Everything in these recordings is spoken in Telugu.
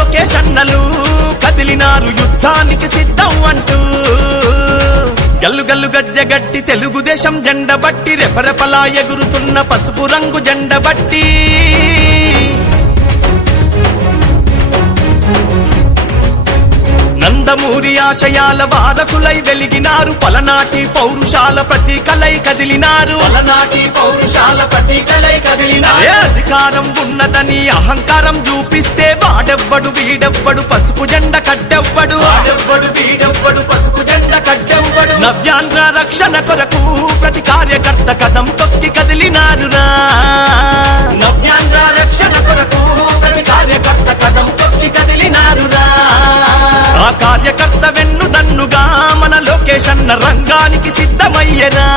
లోకేష్ అన్నలు కదిలినారు యుద్ధానికి సిద్ధం అంటూ. గల్లు గల్లు గజ్జ గట్టి తెలుగుదేశం జెండ బట్టి రెపరెపలా ఎగురుతున్న పసుపు రంగు జెండ బట్టి. నందమూరి ఆశయాల వారసులై వెలిగినారు పలనాటి పౌరుషాల ప్రతీకలై కదిలినారు. పలనాటి ఏ అధికారం ఉన్నదని అహంకారం చూపిస్తే వాడెవ్వడు వీడెవ్వడు పసుపు జెండ కట్టెవ్వడు. వాడెవ్వడు వీడెవ్వడు పసుపు జెండ కట్టెవ్వడు. నవ్యాంధ్ర రక్షణ కొరకు ప్రతి కార్యకర్త కదం తొక్కి కదిలినారురా. నవ్యాంధ్ర రక్షణ కొరకు ప్రతి కార్యకర్త కదం తొక్కి కదిలినారురా. ఆ కార్యకర్త వెన్ను దన్నుగా మన లోకేష్ అన్న రంగానికి సిద్ధమయ్యరా.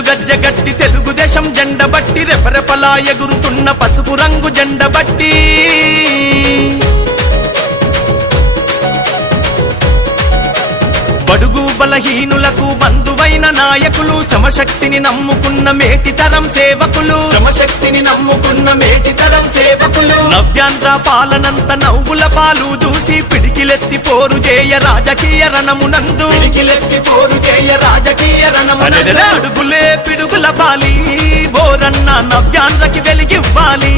గల్లు గల్లు గజ్జ గట్టి తెలుగుదేశం జెండ బట్టి రెపరెపలా ఎగురుతున్న పసుపు రంగు జెండ బట్టి. బడుగు బలహీనులకు బంధువైన నాయకులు శ్రమశక్తిని నమ్ముకున్న మేటి తరం సేవకులు. శ్రమశక్తిని నమ్ముకున్న మేటి తరం సేవకులు. నవ్యాంధ్ర పాలనంత నవ్వుల పాలు చూసి పిడికిలెత్తి పోరు చేయ రాజకీయ రణమునందు. పిడికిలెత్తి పోరు చేయ రాజకీయ అరెరెరె రణమున అడుగులే పిడుగుల పాలి. బోరన్న నవ్యాంధ్రకి వెలిగివ్వాలి.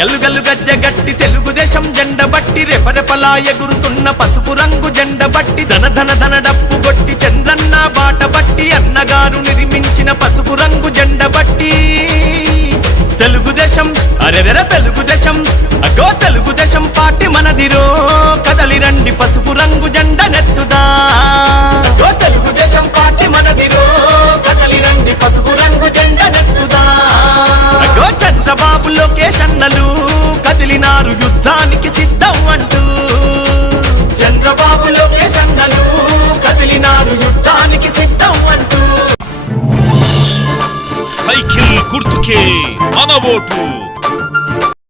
గల్లు గల్లు గజ్జ గట్టి తెలుగుదేశం జెండ బట్టి రెపరెపలా ఎగురుతున్న పసుపు రంగు జెండ బట్టి ధన ధన ధన డప్పు కొట్టి చంద్రన్న బాట బట్టి అన్నగారు నిర్మించిన పసుపు రంగు జెండ బట్టి. తెలుగుదేశం అరెరెర తెలుగుదేశం అగో తెలుగుదేశం పార్టీ మనదిరో కదలి రండి పసుపు రంగు జెండ నెత్తుదా. ఓ తెలుగుదేశం పార్టీ మనదిరో కదలి రండి పసుపు రంగు జెండ నెత్తుదా. అగో చంద్రబాబు లోకేష్ అన్నలు కదిలినారు యుద్ధానికి సిద్ధం అంటూ. చంద్రబాబు లోకేష్ అన్నలు కదిలినారు యుద్ధానికి సిద్ధం అంటూ. సైకిల్ గుర్తుకే మన ఓటు.